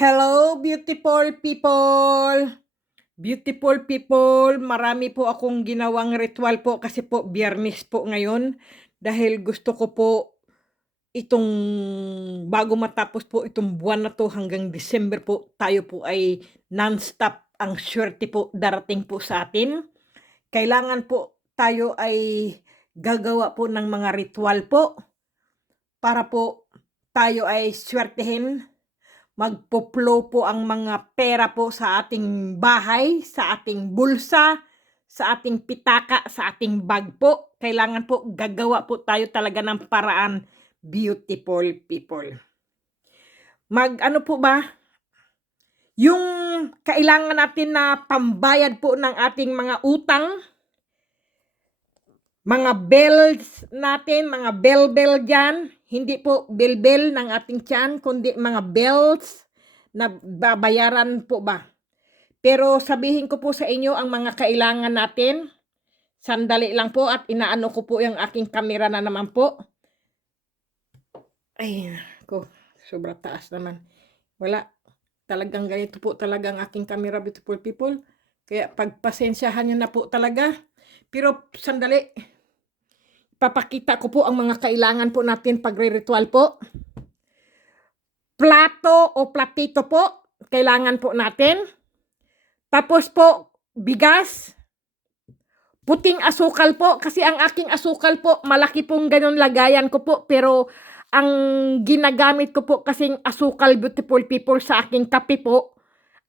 Hello, beautiful people! Beautiful people, marami po akong ginawang ritual po kasi po Biyernes po ngayon dahil gusto ko po itong bago matapos po itong buwan na 'to hanggang December po, tayo po ay nonstop ang swerte po darating po sa atin. Kailangan po tayo ay gagawa po ng mga ritual po para po tayo ay swertehin. Magpo-flow po ang mga pera po sa ating bahay, sa ating bulsa, sa ating pitaka, sa ating bag po. Kailangan po gagawa po tayo talaga ng paraan, beautiful people. Mag-ano po ba, yung kailangan natin na pambayad po ng ating mga utang, mga bells natin, mga bell-bell diyan, hindi po bell-bell ng ating tiyan, kundi mga bells na babayaran po ba. Pero sabihin ko po sa inyo ang mga kailangan natin. Sandali lang po at inaano ko po yung aking kamera na naman po. Ay, ko, sobra taas naman. Wala, talagang ganito po talagang aking kamera, beautiful people. Kaya pagpasensyahan nyo na po talaga. Pero sandali, papakita ko po ang mga kailangan po natin pagre-ritual po. Plato o platito po, kailangan po natin. Tapos po, bigas, puting asukal po, kasi ang aking asukal po, malaki pong ganun lagayan ko po, pero ang ginagamit ko po kasing asukal, beautiful people, sa aking kape po,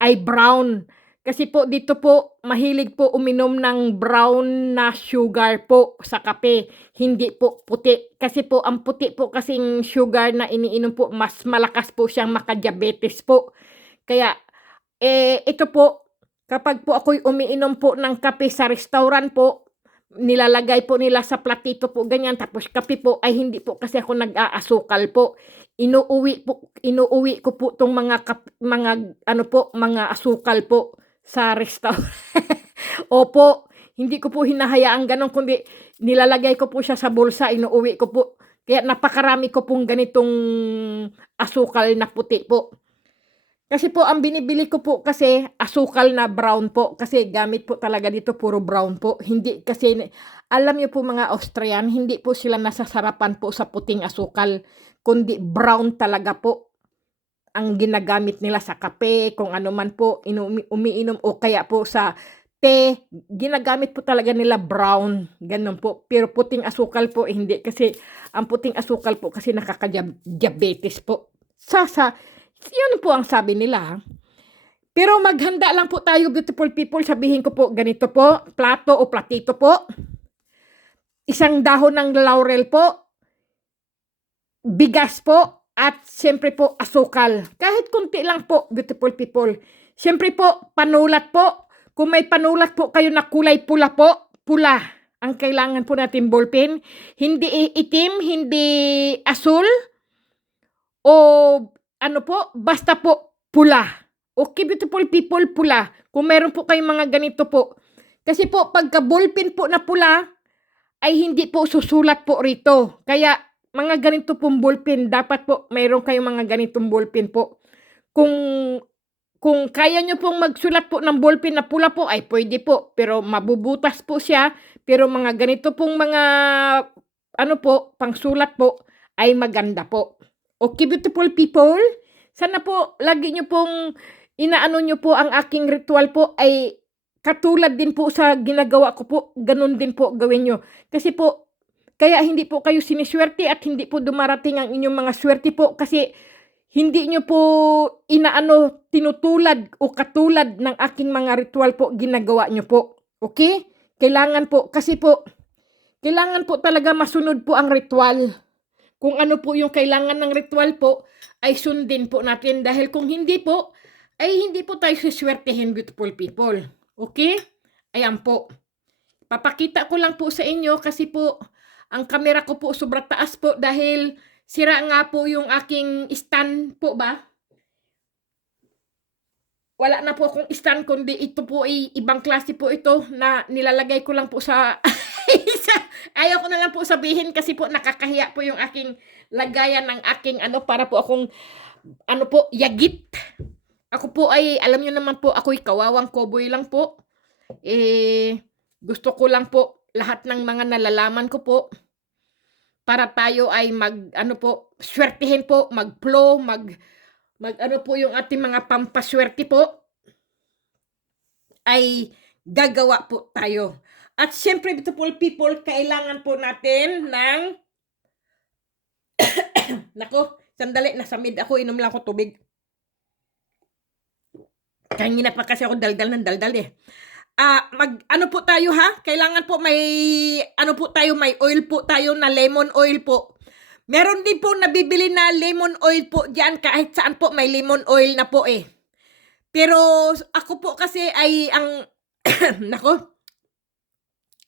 ay brown. Kasi po dito po, mahilig po uminom ng brown na sugar po sa kape, hindi po puti. Kasi po, ang puti po kasing sugar na iniinom po, mas malakas po siyang makadiabetes po. Kaya, ito po, kapag po ako'y umiinom po ng kape sa restaurant po, nilalagay po nila sa platito po ganyan, tapos kape po ay hindi po kasi ako nag-aasukal po. Inuuwi ko po tong mga ano po, mga asukal po sa restaurant. Opo, hindi ko po hinahayaang gano'n, kundi nilalagay ko po siya sa bulsa, inuuwi ko po. Kaya napakarami ko pong ganitong asukal na puti po. Kasi po ang binibili ko po kasi asukal na brown po, kasi gamit po talaga dito puro brown po. Hindi kasi, alam niyo po mga Austrian, hindi po sila nasasarapan po sa puting asukal, kundi brown talaga po ang ginagamit nila sa kape, kung ano man po umiinom o kaya po sa te, ginagamit po talaga nila brown, gano'n po. Pero puting asukal po hindi, kasi ang puting asukal po kasi diabetes po. Yun po ang sabi nila. Pero maghanda lang po tayo, beautiful people. Sabihin ko po, ganito po, plato o platito po. Isang dahon ng laurel po. Bigas po. At siyempre po, asukal. Kahit kunti lang po, beautiful people. Siyempre po, panulat po. Kung may panulat po kayo na kulay pula po, pula ang kailangan po natin, ballpen. Hindi itim, hindi asul, o ano po, basta po pula. Okay, beautiful people, pula. Kung meron po kayong mga ganito po. Kasi po, pagka ballpen po na pula, ay hindi po susulat po rito. Kaya, mga ganito pong ballpen, dapat po mayroon kayong mga ganitong ballpen po. Kung kaya nyo pong magsulat po ng ballpen na pula po, ay pwede po. Pero mabubutas po siya. Pero mga ganito pong mga, ano po, pangsulat po, ay maganda po. Okay, beautiful people? Sana po, lagi nyo pong inaano nyo po ang aking ritual po ay katulad din po sa ginagawa ko po, ganun din po gawin nyo. Kasi po, kaya hindi po kayo siniswerte at hindi po dumarating ang inyong mga swerte po kasi hindi nyo po inaano, tinutulad o katulad ng aking mga ritual po, ginagawa nyo po. Okay? Kailangan po, kasi po, kailangan po talaga masunod po ang ritual. Kung ano po yung kailangan ng ritual po, ay sundin po natin. Dahil kung hindi po, ay hindi po tayo siswertehin, beautiful people. Okay? Ayan po. Papakita ko lang po sa inyo kasi po, ang kamera ko po sobrang taas po dahil sira nga po yung aking stand po ba? Wala na po akong stand, kundi ito po ay ibang klase po ito na nilalagay ko lang po sa ayaw ko na lang po sabihin kasi po nakakahiya po yung aking lagayan ng aking ano, para po akong ano po, yagit. Ako po ay, alam niyo naman po, ako'y kawawang cowboy lang po. Gusto ko lang po lahat ng mga nalalaman ko po para tayo ay mag-ano po, swertihin po, mag-flow, mag-ano po yung ating mga pampaswerte po, ay gagawa po tayo. At siyempre, beautiful people, kailangan po natin ng nako, sandali, nasamid ako, inom lang ako tubig. Kanina pa kasi ako daldal ng daldal eh. Ano po tayo ha? Kailangan po may ano po tayo, may oil po tayo na lemon oil po. Meron din po nabibili na lemon oil po diyan, kahit saan po may lemon oil na po eh. Pero ako po kasi ay ang nako,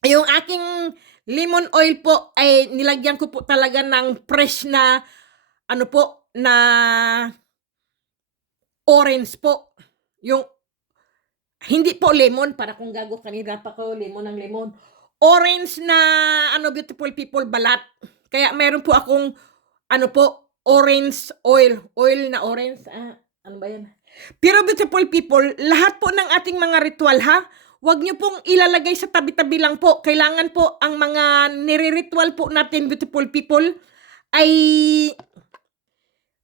yung aking lemon oil po ay nilagyan ko po talaga ng fresh na ano po na orange po. Yung hindi po lemon, para kung gago kanina pa ko lemon ng lemon. Orange na ano, beautiful people, balat. Kaya meron po akong ano po, orange oil. Oil na orange. Ano ba yan? Pero beautiful people, lahat po ng ating mga ritual ha, wag nyo pong ilalagay sa tabi-tabi lang po. Kailangan po ang mga nire-ritual po natin, beautiful people, ay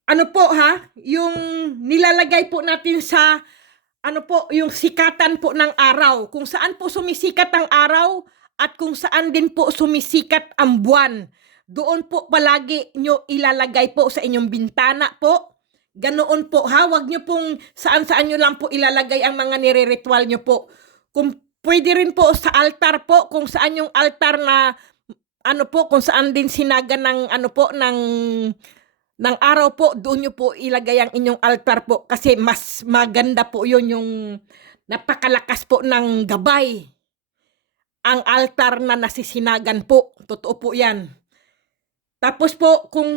ano po ha, yung nilalagay po natin sa ano po, yung sikatan po ng araw. Kung saan po sumisikat ang araw at kung saan din po sumisikat ang buwan. Doon po palagi nyo ilalagay po sa inyong bintana po. Ganoon po ha, wag nyo pong saan-saan nyo lang po ilalagay ang mga nire-ritual nyo po. Kung pwede rin po sa altar po, kung saan yung altar na ano po, kung saan din sinaga ng ano po, ng araw po, doon nyo po ilagay ang inyong altar po kasi mas maganda po yun, yung napakalakas po ng gabay ang altar na nasisinagan po. Totoo po yan. Tapos po, kung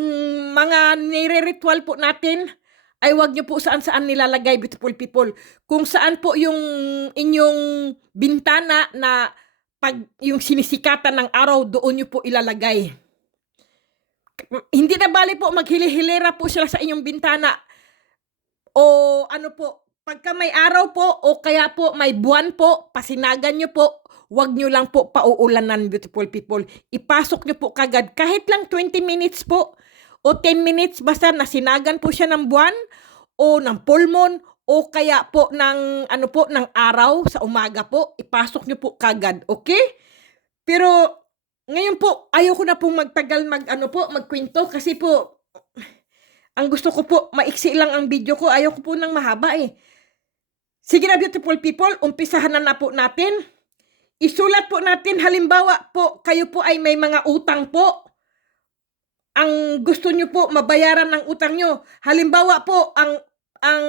mga nire-ritual po natin, ay wag nyo po saan-saan nilalagay, beautiful people. Kung saan po yung inyong bintana na pag yung sinisikatan ng araw, doon nyo po ilalagay. Hindi na bali po maghili-hilera po sila sa inyong bintana o ano po, pagka may araw po o kaya po may buwan po, pasinagan nyo po, wag nyo lang po pauulanan, beautiful people. Ipasok nyo po kagad, kahit lang 20 minutes po o 10 minutes, basta nasinagan po siya ng buwan o ng full moon o kaya po ng ano po, ng araw sa umaga po, ipasok nyo po kagad, okay? Pero ngayon po, ayoko na pong magtagal magkwento kasi po, ang gusto ko po, maiksi lang ang video ko. Ayoko po ng mahaba eh. Sige na, beautiful people, umpisahan na po natin. Isulat po natin, halimbawa po, kayo po ay may mga utang po. Ang gusto nyo po, mabayaran ng utang nyo. Halimbawa po, ang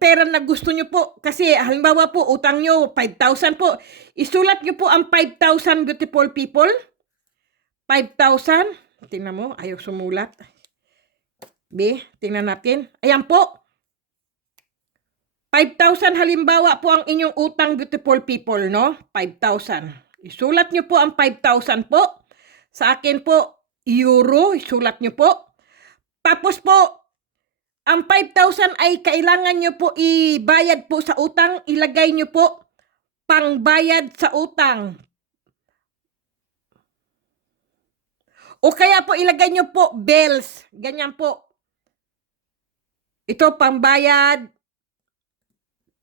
pera na gusto nyo po, kasi halimbawa po, utang nyo, 5,000 po. Isulat nyo po ang 5,000, beautiful people. 5,000. Tingnan mo, ayaw sumulat. Tingnan natin. Ayan po. 5,000 halimbawa po ang inyong utang, beautiful people, no? 5,000. Isulat nyo po ang 5,000 po. Sa akin po, euro, isulat nyo po. Tapos po, ang 5,000 ay kailangan nyo po ibayad po sa utang. Ilagay nyo po pangbayad sa utang. O kaya po ilagay nyo po bills. Ganyan po. Ito pambayad.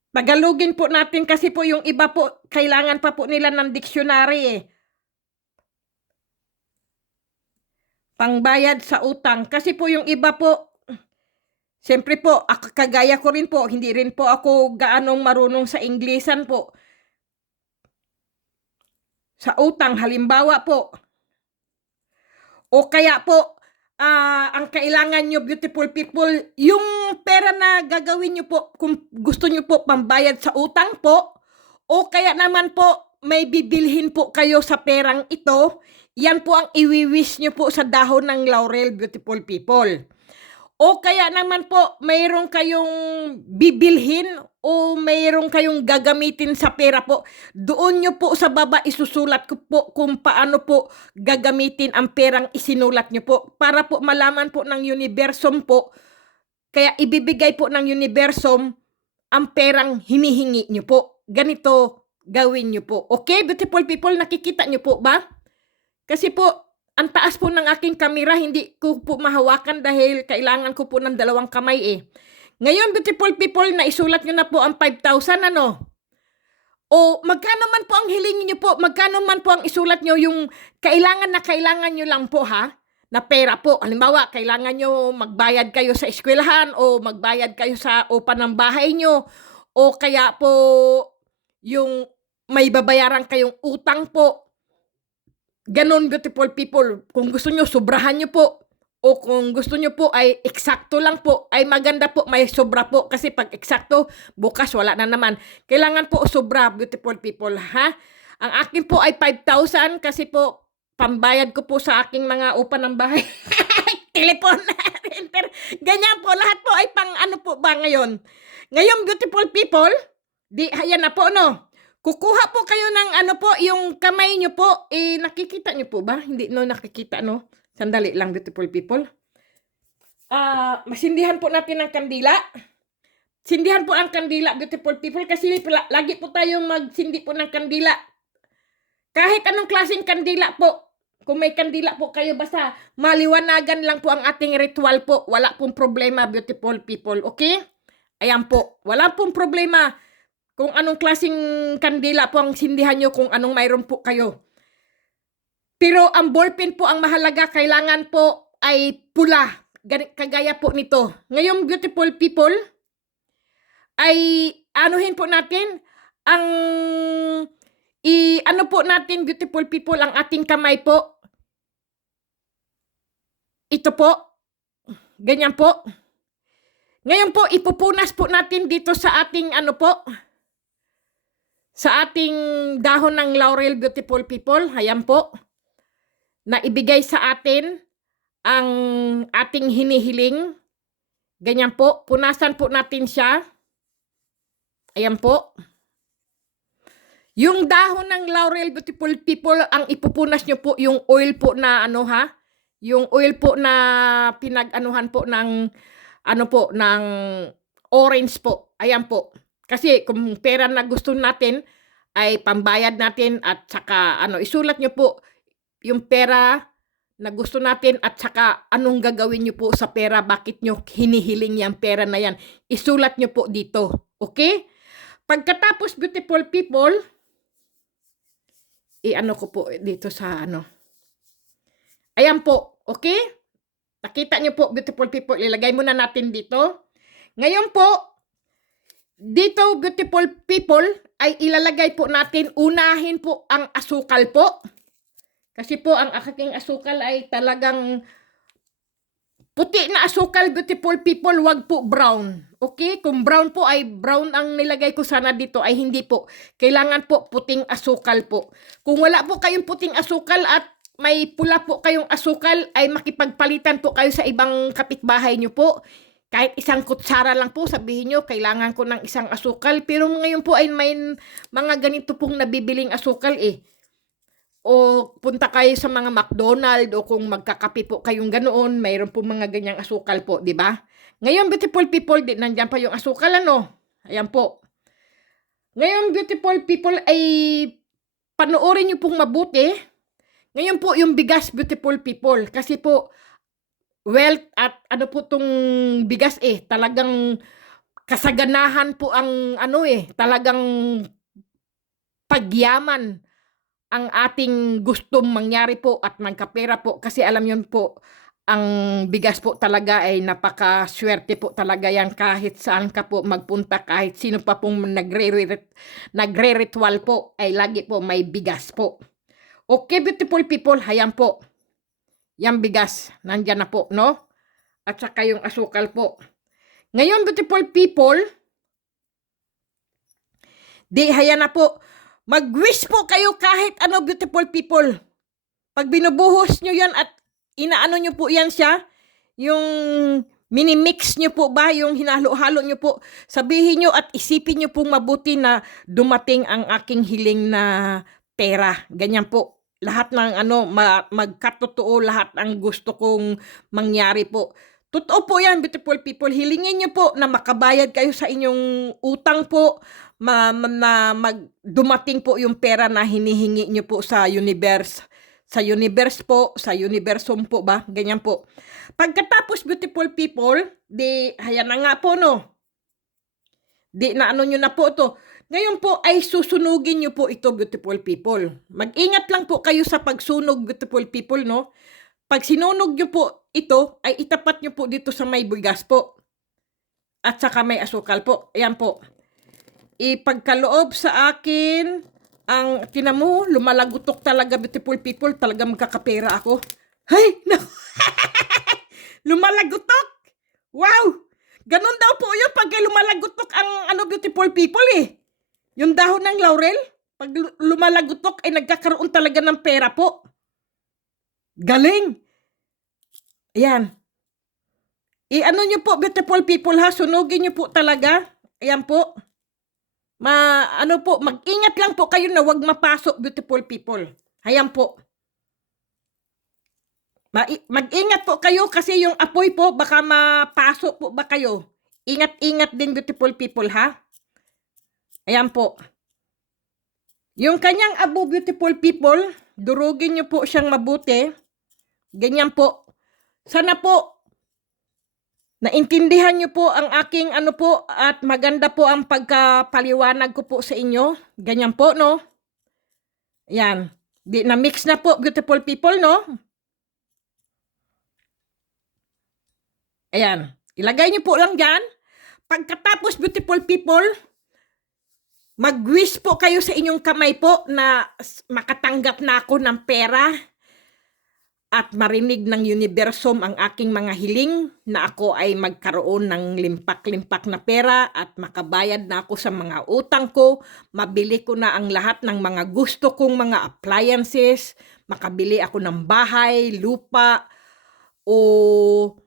Tagalogin po natin kasi po yung iba po, kailangan pa po nila ng dictionary eh. Pangbayad sa utang. Kasi po yung iba po, siyempre po, kagaya ko rin po, hindi rin po ako gaanong marunong sa Inglesan po. Sa utang, halimbawa po. O kaya po, ang kailangan nyo, beautiful people, yung pera na gagawin nyo po, kung gusto nyo po pambayad sa utang po, o kaya naman po, may bibilhin po kayo sa perang ito, yan po ang iwiwish nyo po sa dahon ng laurel, beautiful people. O kaya naman po, mayroon kayong bibilhin o mayroon kayong gagamitin sa pera po. Doon nyo po sa baba isusulat ko po kung paano po gagamitin ang perang isinulat nyo po. Para po malaman po ng universum po. Kaya ibibigay po ng universum ang perang hinihingi nyo po. Ganito gawin nyo po. Okay, beautiful people, nakikita nyo po ba? Kasi po, ang taas po ng aking kamera, hindi ko po mahawakan dahil kailangan ko po ng 2 kamay eh. Ngayon, beautiful people, naisulat nyo na po ang 5,000, ano? O magkano man po ang hilingin nyo po, magkano man po ang isulat nyo, yung kailangan na kailangan nyo lang po ha, na pera po. Halimbawa, kailangan nyo magbayad kayo sa eskwelahan o magbayad kayo sa upa ng bahay nyo o kaya po yung may babayaran kayong utang po. Ganon, beautiful people. Kung gusto nyo, sobrahan nyo po. O kung gusto nyo po ay eksakto lang po, ay maganda po, may sobra po. Kasi pag eksakto, bukas wala na naman. Kailangan po sobra, beautiful people, ha? Ang akin po ay 5,000 kasi po, pambayad ko po sa aking mga upa ng bahay. Telepon, renter. Ganyan po, lahat po ay pang ano po ba ngayon? Ngayon, beautiful people, di, ayan na po, no? Kukuha po kayo ng ano po, yung kamay nyo po, nakikita nyo po ba? Hindi no nakikita, no? Sandali lang, beautiful people. Masindihan po natin ang kandila. Sindihan po ang kandila, beautiful people, kasi lagi po tayong magsindi po ng kandila. Kahit anong klaseng kandila po, kung may kandila po kayo, basta maliwanagan lang po ang ating ritual po. Wala pong problema, beautiful people, okay? Ayan po, wala pong problema. Kung anong klaseng kandila po ang sindihan nyo, kung anong mayroon po kayo. Pero ang ballpen po ang mahalaga, kailangan po ay pula. Kagaya po nito. Ngayon, beautiful people, ay anuhin po natin, ano po natin, beautiful people, ang ating kamay po. Ito po. Ganyan po. Ngayon po, ipupunas po natin dito sa ating ano po, sa ating dahon ng laurel, beautiful people. Ayan po. Na ibigay sa atin ang ating hinihiling. Ganyan po. Punasan po natin siya. Ayan po. Yung dahon ng laurel, beautiful people, ang ipupunas nyo po yung oil po na ano ha. Yung oil po na pinag-anuhan po ng ano po, ng orange po. Ayan po. Kasi kung pera na gusto natin, ay pambayad natin at saka ano, isulat nyo po yung pera na gusto natin at saka anong gagawin nyo po sa pera, bakit nyo hinihiling yung pera na yan. Isulat nyo po dito. Okay? Pagkatapos, beautiful people, ano ko po dito sa ano. Ayan po. Okay? Nakita nyo po, beautiful people, ilagay muna natin dito. Ngayon po, dito, beautiful people, ay ilalagay po natin, unahin po ang asukal po. Kasi po, ang aking asukal ay talagang puti na asukal, beautiful people, wag po brown. Okay? Kung brown po ay brown ang nilagay ko sana dito, ay hindi po. Kailangan po puting asukal po. Kung wala po kayong puting asukal at may pula po kayong asukal, ay makipagpalitan po kayo sa ibang kapitbahay nyo po. Kahit isang kutsara lang po, sabihin nyo, kailangan ko ng isang asukal. Pero ngayon po ay may mga ganito pong nabibiling asukal eh. O punta kayo sa mga McDonald's o kung magkakape po kayong ganoon, mayroon po mga ganyang asukal po, di ba? Ngayon, beautiful people, nandiyan pa yung asukal, ano? Ayan po. Ngayon, beautiful people, ay panoorin nyo pong mabuti. Ngayon po, yung bigas, beautiful people, kasi po, wealth at ano po tong bigas eh, talagang kasaganahan po ang ano eh, talagang pagyaman ang ating gustong mangyari po at magkapera po, kasi alam yun po, ang bigas po talaga ay napakaswerte po talaga yan, kahit saan ka po magpunta, kahit sino pa pong nagre-ritual po, ay lagi po may bigas po. Okay, beautiful people, hayan po. Yang bigas, nandyan na po, no? At saka yung asukal po. Ngayon, beautiful people, di, hayan na po. Mag-wish po kayo kahit ano, beautiful people. Pag binubuhos nyo yan at inaano nyo po yan siya, yung mini-mix nyo po ba, yung hinalo-halo nyo po, sabihin nyo at isipin nyo pong mabuti na dumating ang aking hiling na pera. Ganyan po. Lahat ng ano, magkatotoo, lahat ang gusto kong mangyari po. Totoo po yan, beautiful people. Hilingin nyo po na makabayad kayo sa inyong utang po, dumating po yung pera na hinihingi nyo po sa universe. Sa universe po, sa universum po ba? Ganyan po. Pagkatapos, beautiful people, di, hayan na nga po, no? Di na ano nyo na po to. Ngayon po ay susunugin nyo po ito, beautiful people. Mag-ingat lang po kayo sa pagsunog, beautiful people, no? Pag sinunog nyo po ito, ay itapat nyo po dito sa may bigas po. At saka may asukal po. Ayan po. Ipagkaloob sa akin, ang, tinamo, lumalagutok talaga, beautiful people. Talaga magkakapera ako. Hay! No. Lumalagutok! Wow! Ganun daw po yun pag lumalagutok ang ano, beautiful people eh. Yung dahon ng laurel, pag lumalagutok ay nagkakaroon talaga ng pera po. Galing! Ayan. I-ano nyo po, beautiful people ha, sunugin nyo po talaga. Ayan po. Ano po, mag-ingat lang po kayo na wag mapasok, beautiful people. Ayan po. Mag-ingat po kayo kasi yung apoy po, baka mapasok po ba kayo. Ingat-ingat din, beautiful people ha. Ayan po. Yung kanyang abo, beautiful people, durugin nyo po siyang mabuti. Ganyan po. Sana po, naintindihan nyo po ang aking ano po at maganda po ang pagkapaliwanag ko po sa inyo. Ganyan po, no? Yan. Na-mix na po, beautiful people, no? Ayan. Ilagay nyo po lang dyan. Pagkatapos, beautiful people, mag-wish po kayo sa inyong kamay po na makatanggap na ako ng pera at marinig ng universum ang aking mga hiling na ako ay magkaroon ng limpak-limpak na pera at makabayad na ako sa mga utang ko, mabili ko na ang lahat ng mga gusto kong mga appliances, makabili ako ng bahay, lupa, o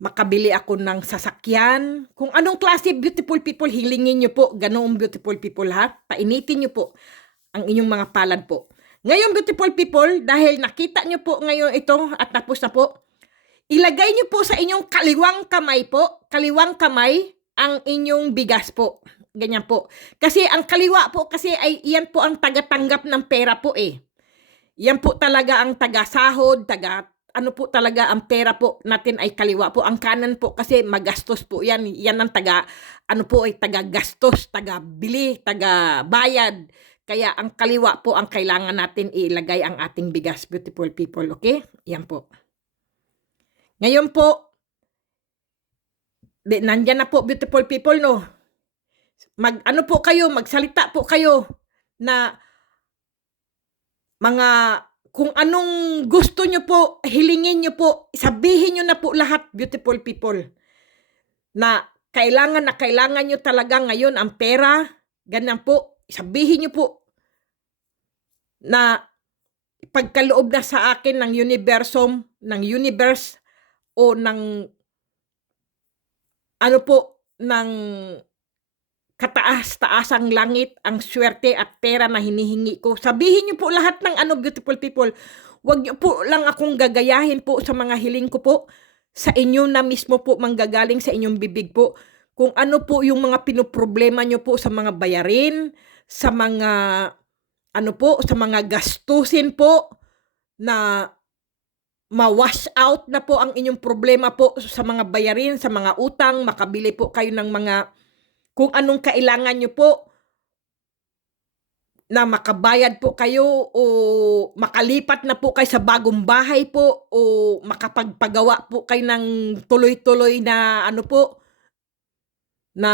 makabili ako ng sasakyan. Kung anong klase, beautiful people, hilingin nyo po. Ganoong beautiful people ha. Painitin nyo po ang inyong mga palad po. Ngayon, beautiful people, dahil nakita nyo po ngayon ito at tapos na po, ilagay nyo po sa inyong kaliwang kamay po, kaliwang kamay, ang inyong bigas po. Ganyan po. Kasi ang kaliwa po kasi ay yan po ang tagatanggap ng pera po eh. Yan po talaga ang taga-sahod, ano po talaga ang pera po natin ay kaliwa po. Ang kanan po kasi magastos po yan. Yan ang ano po ay taga-gastos, taga-bili, taga-bayad. Kaya ang kaliwa po ang kailangan natin ilagay ang ating bigas, beautiful people. Okay? Yan po. Ngayon po, nandyan na po, beautiful people, no? Ano po kayo, magsalita po kayo na mga kung anong gusto nyo po, hilingin nyo po, sabihin nyo na po lahat, beautiful people, na kailangan nyo talaga ngayon ang pera, ganyan po, sabihin nyo po, na pagkaloob na sa akin ng universum, ng universe, o ng, ano po, ng kataas-taasang langit, ang swerte at pera na hinihingi ko. Sabihin niyo po lahat ng ano, beautiful people. Huwag niyo po lang akong gagayahin po sa mga hiling ko po. Sa inyo na mismo po manggagaling sa inyong bibig po. Kung ano po yung mga pinoproblema niyo po sa mga bayarin, sa mga, ano po, sa mga gastusin po na ma-wash out na po ang inyong problema po sa mga bayarin, sa mga utang, makabili po kayo ng mga kung anong kailangan nyo po na makabayad po kayo o makalipat na po kayo sa bagong bahay po o makapagpagawa po kayo ng tuloy-tuloy na ano po na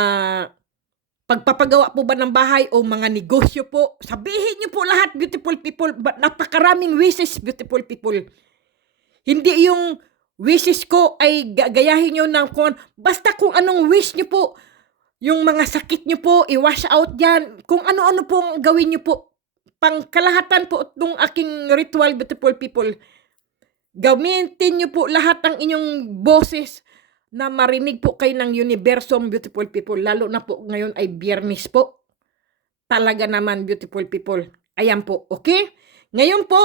pagpapagawa po ba ng bahay o mga negosyo po. Sabihin nyo po lahat, beautiful people. Napakaraming wishes, beautiful people. Hindi yung wishes ko ay gayahin nyo ng basta kung anong wish nyo po. Yung mga sakit nyo po, i-wash out yan. Kung ano-ano pong gawin nyo po. Pangkalahatan po itong aking ritual, beautiful people. Gamitin nyo po lahat ng inyong boses na marinig po kayo ng universum, beautiful people. Lalo na po ngayon ay Biyernes po. Talaga naman, beautiful people. Ayan po, okay? Ngayon po,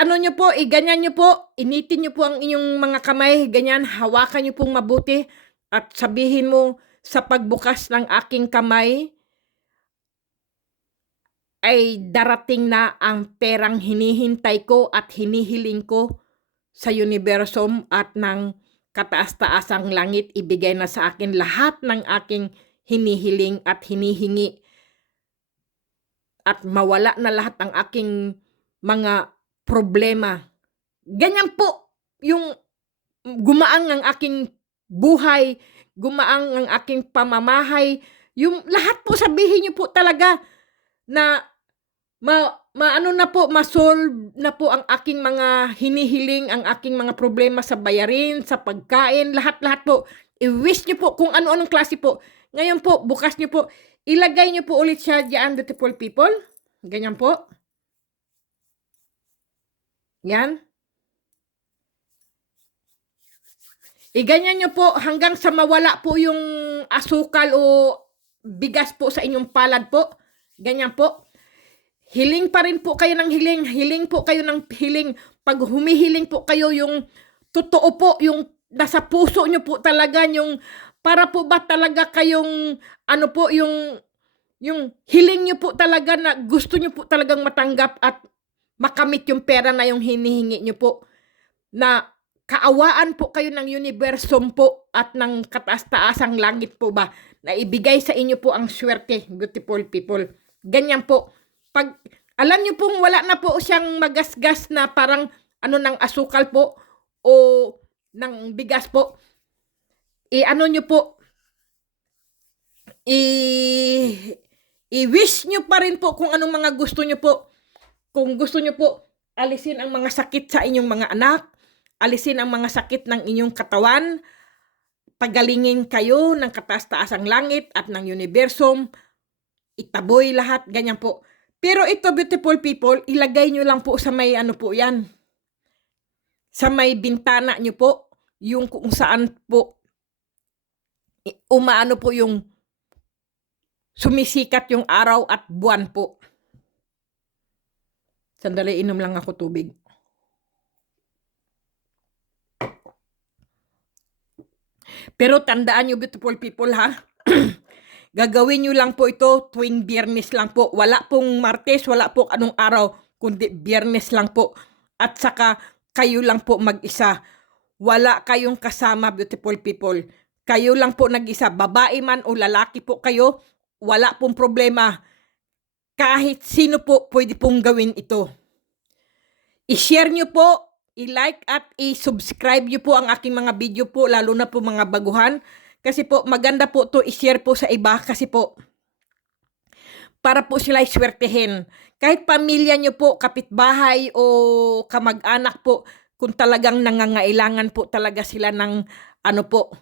Ano nyo po, ganyan nyo po, initin nyo po ang inyong mga kamay, ganyan, hawakan nyo pong mabuti at sabihin mo, sa pagbukas ng aking kamay, ay darating na ang perang hinihintay ko at hinihiling ko sa universum at ng kataas-taasang langit. Ibigay na sa akin lahat ng aking hinihiling at hinihingi at mawala na lahat ang aking mga problema. Ganyan po yung gumaang ang aking buhay, gumaang ang aking pamamahay, yung lahat po sabihin niyo po talaga na maano na po, ma-solve na po ang aking mga hinihiling, ang aking mga problema sa bayarin, sa pagkain, lahat-lahat po. I-wish niyo po kung ano-anong klase po. Ngayon po, bukas niyo po, ilagay niyo po ulit siya diyan, beautiful people. Ganyan po. Yan. Ganyan niyo po hanggang sa mawala po yung asukal o bigas po sa inyong palad po. Ganyan po. Hiling pa rin po kayo ng hiling. Hiling po kayo ng hiling. Pag humihiling po kayo, yung totoo po, yung nasa puso nyo po talaga, yung para po ba talaga kayong, ano po, yung hiling nyo po talaga na gusto nyo po talagang matanggap at makamit yung pera na yung hinihingi nyo po. Na kaawaan po kayo ng universum po at ng kataas-taasang langit po ba na ibigay sa inyo po ang swerte, beautiful people. Ganyan po. Pag alam nyo pong wala na po siyang magasgas na parang ano ng asukal po o ng bigas po, ano nyo po, i-wish nyo pa rin po kung anong mga gusto nyo po. Kung gusto nyo po, alisin ang mga sakit sa inyong mga anak, alisin ang mga sakit ng inyong katawan, pagalingin kayo ng kataas-taasang langit at ng universum, itaboy lahat, ganyan po. Pero ito, beautiful people, ilagay nyo lang po sa may ano po yan. Sa may bintana nyo po, yung kung saan po, umaano po yung sumisikat yung araw at buwan po. Sandali, inom lang ako tubig. Pero tandaan nyo, beautiful people, ha? Gagawin nyo lang po ito tuwing Biyernes lang po. Wala pong Martes, wala po anong araw, kundi Biyernes lang po. At saka kayo lang po mag-isa. Wala kayong kasama, beautiful people. Kayo lang po nag-isa. Babae man o lalaki po kayo, wala pong problema. Kahit sino po pwede pong gawin ito. I-share nyo po, i-like at i-subscribe nyo po ang aking mga video po, lalo na po mga baguhan. Kasi po, maganda po to i-share po sa iba kasi po, para po sila iswertehin. Kahit pamilya nyo po, kapitbahay o kamag-anak po, kung talagang nangangailangan po talaga sila ng ano po,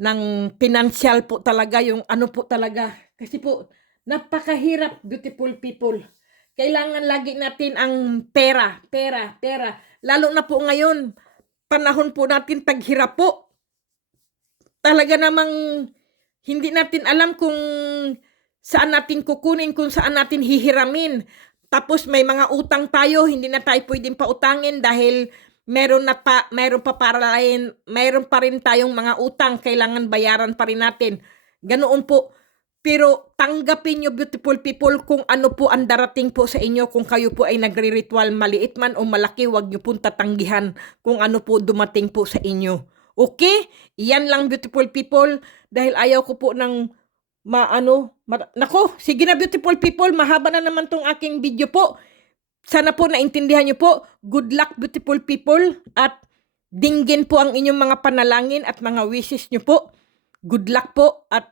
ng financial po talaga, yung ano po talaga. Kasi po, napakahirap, beautiful people. Kailangan lagi natin ang pera. Lalo na po ngayon, panahon po natin taghirap po. Talaga namang hindi natin alam kung saan natin kukunin, kung saan natin hihiramin. Tapos may mga utang tayo, hindi na tayo pwedeng pautangin dahil meron pa rin tayong mga utang, kailangan bayaran pa rin natin. Ganoon po. Pero tanggapin nyo, beautiful people, kung ano po ang darating po sa inyo. Kung kayo po ay nagre-ritual, maliit man o malaki, wag nyo pong tatanggihan kung ano po dumating po sa inyo. Okay? Iyan lang, beautiful people, dahil ayaw ko po ng nako, sige na, beautiful people, mahaba na naman tong aking video po. Sana po naintindihan nyo po. Good luck, beautiful people, at dinggin po ang inyong mga panalangin at mga wishes nyo po. Good luck po at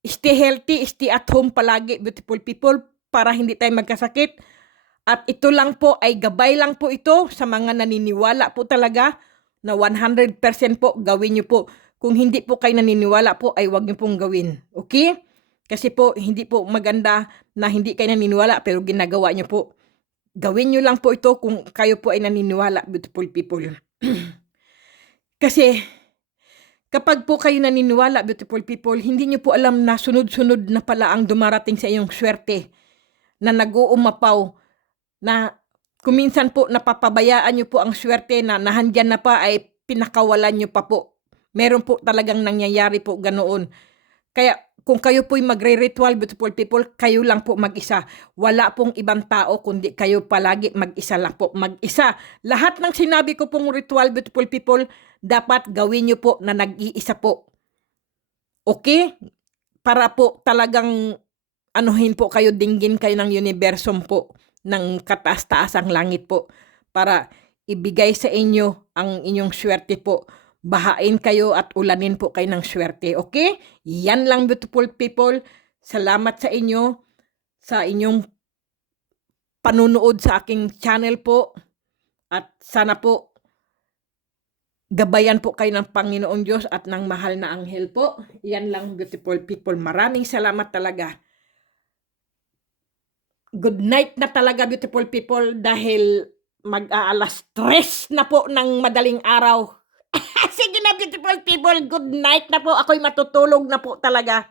stay healthy, stay at home palagi, beautiful people, para hindi tayo magkasakit. At ito lang po ay gabay lang po ito sa mga naniniwala po talaga na 100% po gawin nyo po. Kung hindi po kayo naniniwala po ay wag nyo pong gawin. Okay? Kasi po hindi po maganda na hindi kayo naniniwala pero ginagawa nyo po. Gawin nyo lang po ito kung kayo po ay naniniwala, beautiful people. Kasi kapag po kayo naniniwala, beautiful people, hindi nyo po alam na sunod-sunod na pala ang dumarating sa iyong swerte na nag-uumapaw na kung minsan po napapabayaan nyo po ang swerte na nahandyan na pa ay pinakawalan nyo pa po. Meron po talagang nangyayari po ganoon. Kaya kung kayo po'y magre-ritual, beautiful people, kayo lang po mag-isa. Wala pong ibang tao, kundi kayo palagi mag-isa lang po. Mag-isa. Lahat ng sinabi ko pong ritual, beautiful people, dapat gawin nyo po na nag-iisa po. Okay? Para po talagang anuhin po kayo, dinggin kayo ng universum po, ng kataas-taasang langit po, para ibigay sa inyo ang inyong swerte po. Bahain kayo at ulanin po kayo ng swerte, okay? Yan lang, beautiful people. Salamat sa inyo, sa inyong panunood sa aking channel po. At sana po, gabayan po kayo ng Panginoon Diyos at ng mahal na anghel po. Yan lang, beautiful people. Maraming salamat talaga. Good night na talaga, beautiful people, dahil mag-aalas 3 na po ng madaling araw. Sige na, beautiful people, good night na po. Ako'y matutulog na po talaga.